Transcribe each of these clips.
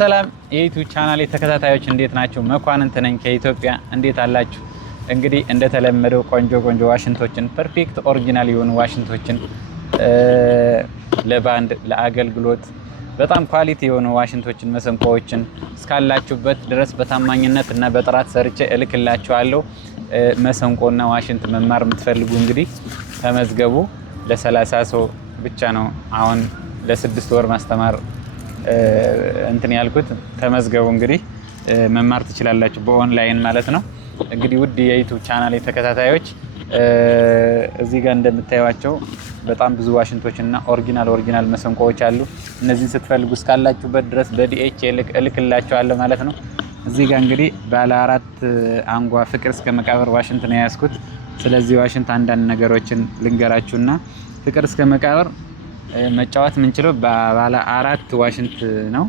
ሰላም የዩቲዩብ ቻናሌ ተከታታዮች እንዴት ናችሁ? መኳንንት ነኝ ከኢትዮጵያ። እንዴት አላችሁ? እንግዲህ እንደተለመደው ቆንጆ ዋሽንቶችን ፐርፌክት ኦሪጂናል የሆኑ ዋሽንቶችን ለባንድ ለአገልግሎት በጣም ኳሊቲ የሆኑ ዋሽንቶችን መሰንቆዎችን እስካላችሁበት ድረስ በታማኝነት እና በጥራት ሰርቼ እልክላችኋለሁ። መሰንቆና ዋሽንት መማር የምትፈልጉ እንግዲህ ተመዝገቡ። ለ30 ሰው ብቻ ነው አሁን ለ6 ወር ማስተማር እንትን ያልኩት። ተመዝገቡ እንግዲህ መማር ትችላላችሁ በኦንላይን ማለት ነው። እንግዲህ ውድ የዩቲዩብ ቻናል ተከታታዮች እዚህ ጋር እንደምታዩዋቸው በጣም ብዙ ዋሽንቶችና ኦሪጂናል መሰንቆዎች አሉ። እነዚህን ስትፈልጉ እስካላችሁበት ድረስ በዲኤችኤል እልክላችኋለሁ ማለት ነው። እዚህ ጋር እንግዲህ ባለ 4 አንጓ ፍቅር እስከ መቃብር ዋሽንት ነው ያዝኩት። ስለዚህ ዋሽንት አንዳንድ ነገሮችን ልንገራችሁና ፍቅር እስከ መቃብር መጫወት የምንችለው ባለ 4 ዋሽንት ነው።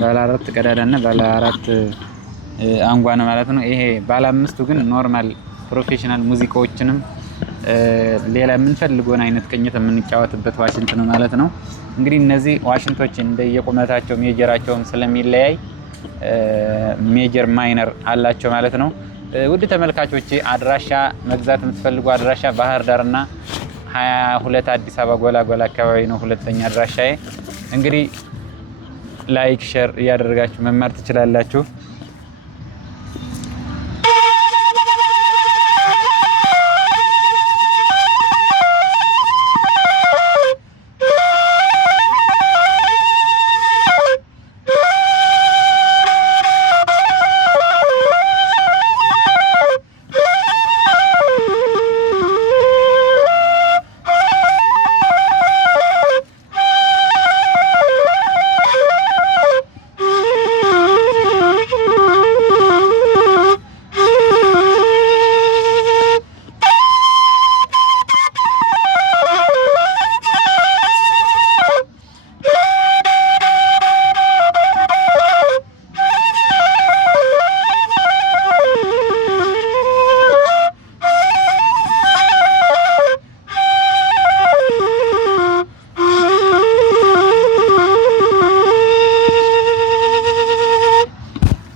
ባለ 4 ቀዳዳና ባለ 4 አንጓ ነው ማለት ነው። ይሄ ባለ 5ቱ ግን ኖርማል ፕሮፌሽናል ሙዚቃዎችንም ሌላ የምንፈልገውን አይነት ቅኝት የምንጫወትበት ዋሽንት ነው ማለት ነው። እንግዲህ እነዚህ ዋሽንቶች እንደየቁመታቸው ሜጀራቸውም ስለሚለያይ ሜጀር ማይነር አላቸው ማለት ነው። ውድ ተመልካቾቼ አድራሻ መግዛት የምትፈልጉ አድራሻ ባህር ዳርና 22 አዲስ አበባ ጎላጎላ አካባቢ ነው ሁለተኛ አድራሻዬ። እንግዲህ ላይክ ሼር እያደረጋችሁ መማር ትችላላችሁ።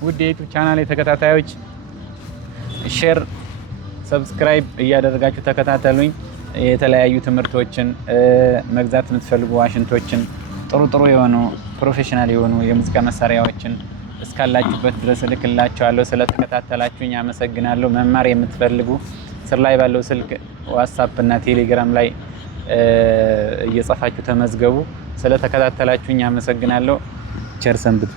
ውድ የዩቲዩብ ቻናል ተከታታዮች ሼር ሰብስክራይብ እያደረጋችሁ ተከታተሉኝ። የተለያዩ ትምህርቶችን መግዛት የምትፈልጉ ዋሽንቶችን ጥሩ የሆኑ ፕሮፌሽናል የሆኑ የሙዚቃ መሳሪያዎችን እስካላችሁበት ድረስ እልክላችኋለሁ። ስለተከታተላችሁኝ አመሰግናለሁ። መማር የምትፈልጉ ስር ላይ ባለው ስልክ ዋትስአፕ እና ቴሌግራም ላይ እየጻፋችሁ ተመዝገቡ። ስለተከታተላችሁኝ አመሰግናለሁ። ቸር ሰንብቱ።